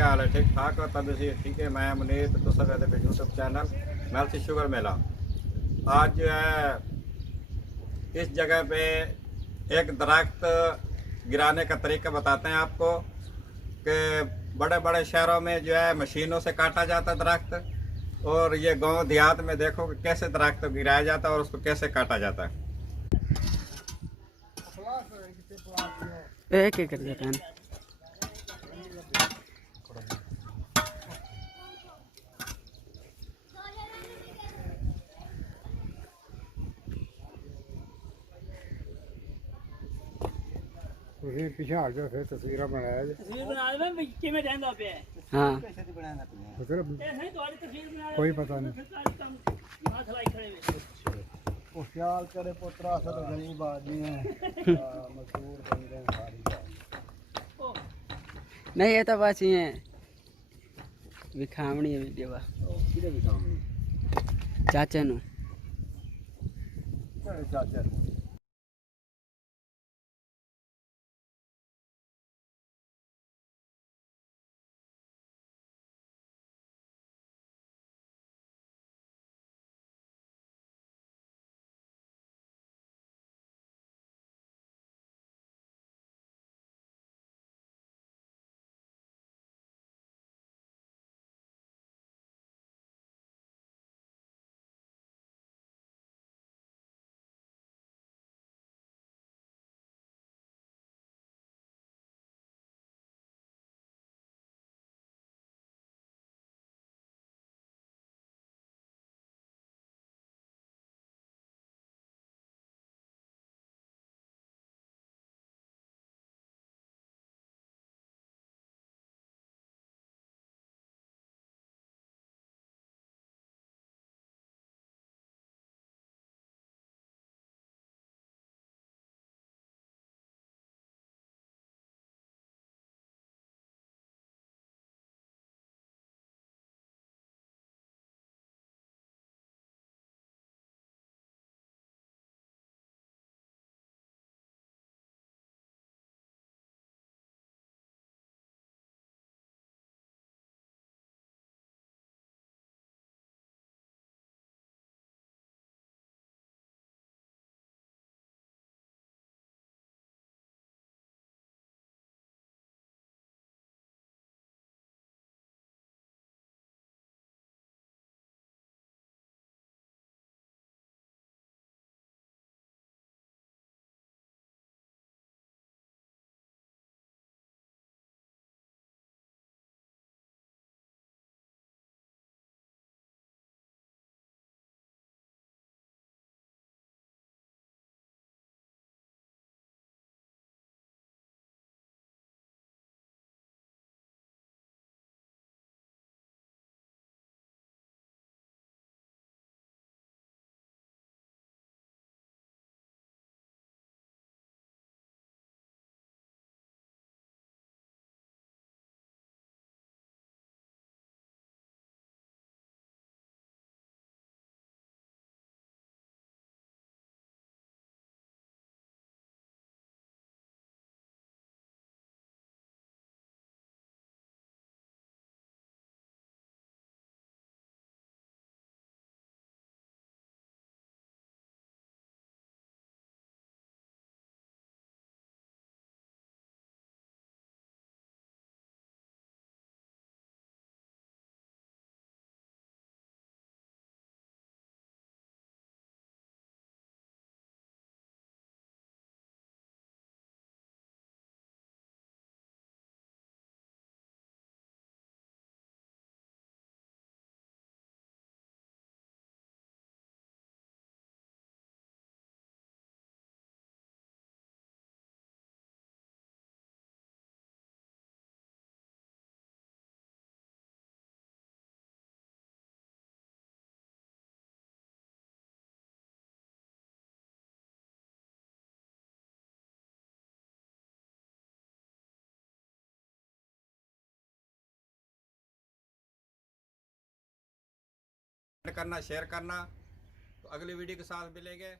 क्या हाल है? ठीक ठाक हो? तब से ठीक है। मैं मुनीर तो सब रहते यूट्यूब चैनल मेलसी शुगर मेला। आज जो है इस जगह पे एक दरख्त गिराने का तरीका बताते हैं आपको कि बड़े बड़े शहरों में जो है मशीनों से काटा जाता है दरख्त, और ये गांव देहात में देखो कि कैसे दरख्त गिराया जाता है और उसको कैसे काटा जाता है। एक एक करके कहना। ਤੁਸੀਂ ਪਿੱਛੇ ਹਟ ਜਾਓ ਫਿਰ ਤਸਵੀਰਾਂ ਬਣਾਇਆ ਜੇ ਤਸਵੀਰ ਬਣਾ ਦੇ ਮੈਂ ਕਿਵੇਂ ਰਹਿੰਦਾ ਪਿਆ हाँ ਪੁੱਤਰ ਇਹ ਨਹੀਂ ਤੁਹਾਡੀ ਤਸਵੀਰ ਬਣਾ ਕੋਈ ਪਤਾ ਨਹੀਂ ਸਰਕਾਰੀ ਕੰਮ ਹੱਥ ਲਾਈ ਖੜੇ ਵੇ ਉਹ ਖਿਆਲ करे ਪੁੱਤਰਾ ਅਸਾਂ ਤਾਂ ਗਰੀਬ ਆਦਮੀ ਹੈ ਮਜ਼ਦੂਰ ਬੰਦੇ हैं सारी ਉਹ नहीं ये तो बस ये विखावनी है वीडियो बा ਕਿਹਦੇ ਵੀ ਕੰਮ ਨਹੀਂ चाचा नु ਕਿਹੜੇ ਚਾਚਾ करना, शेयर करना। तो अगली वीडियो के साथ मिलेंगे।